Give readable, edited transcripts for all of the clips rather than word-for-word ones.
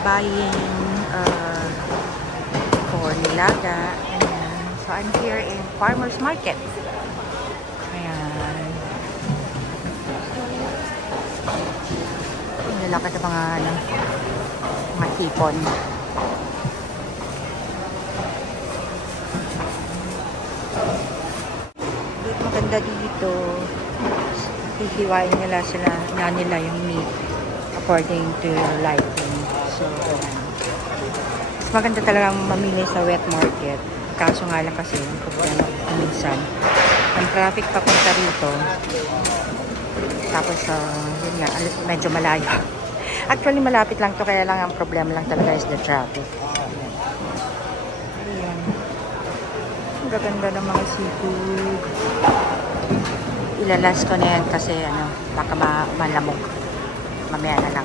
buying for nilaga. Ayan. So I'm here in Farmer's Market. Ayan. Nilalakad ang mga hipon. Maganda dito. Hihiwain nila yung meat according to your liking. So, mas maganda talagang mamili sa wet market. Kaso nga lang kasi yung problema minsan ang traffic papunta rito. Tapos, yun nga, medyo malayo. Actually, malapit lang to, kaya lang ang problema lang talaga is the traffic. Ayan. Ang gaganda ng mga seafood. Ilalas ko na yan kasi baka malamok. Mamaya na lang.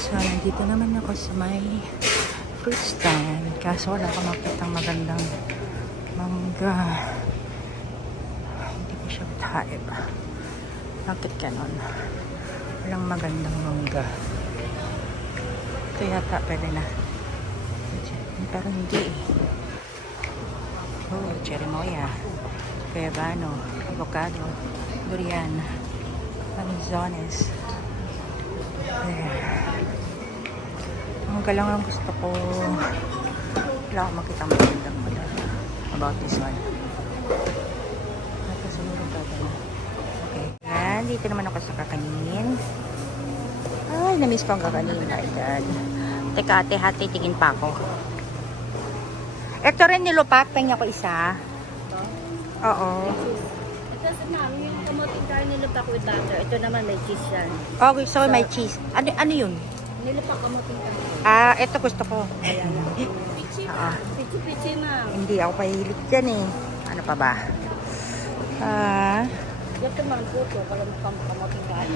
So, nandito naman ako sa may fruit stand. Kaso wala akong makitang magandang mangga. Hindi ko siya type. Bakit ganon? Walang magandang mangga. Ito yata pwede na. Pero hindi eh. Oh, cherimoya. Guayabano, avocado, durian, manzones. Mangga lang ang gusto ko. Wala akong makita magandang model about this one. Ito siguro bata na. Okay. Yan, dito naman ako sa kakanin. Ay, na-miss ko ang kakanin. My God. Teka, ate, tingin pa ako. Ito rin nilupak. Pengi ako isa. Oo. Ito na, yung kamuting tayo nilupak with butter. Ito naman may cheese yan. Okay, so may cheese. Ano yun? Nilupak kamuting tayo. Ito gusto ko. Ayan. Pichi ma. Pichi ma. Hindi ako pahilig dyan eh. Ano pa ba? Ito man puto. Kalau kamuting tayo.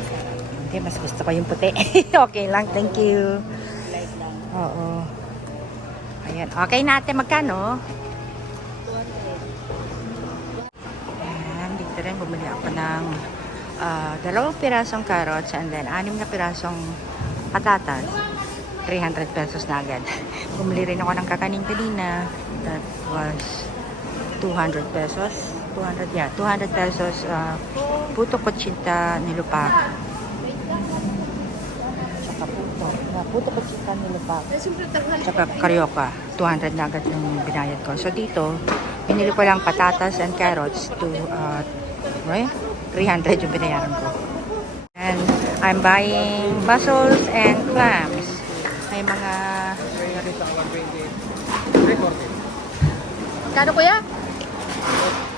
Hindi, mas gusto ko yung puti. Okay lang, thank you. Light lang. Oo. Ayan. Okay natin, magkano? 200. Ayan, dito rin bumili ako ng 2 pirasong carrots and then 6 na pirasong patatas. 300 pesos na agad. Bumili rin ako ng kakanin kanina. That was 200 pesos. 200 pesos. Puto kutsinta nilupak. Tsaka puto kutsinta nilupak. Tsaka karyoka. 200 na agad yung binayad ko. So dito, binili ko lang patatas and carrots to 300 yung binayaran ko. And I'm buying mussels and clams. May mga... Kano kuya?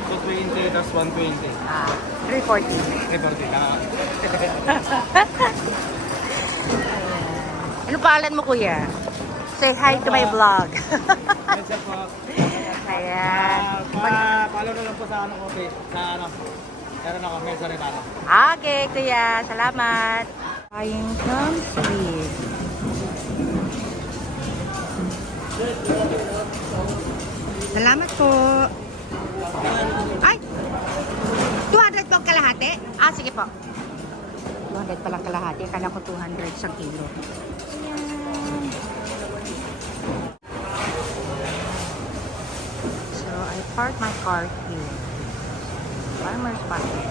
220, that's 120. 340. 340 Ano pangalan mo kuya? Say hi to my vlog. Ayan. Follow na lang po sa ko, sa meron ako, may sorry na. Okay kuya, salamat. Buying some sweet. Salamat po. Ay! 200 po ang kalahati? Sige po. 200 palang kalahati. Akala ko 200 sa kilo. Ayan. So, I parked my car here. Farmer's Market.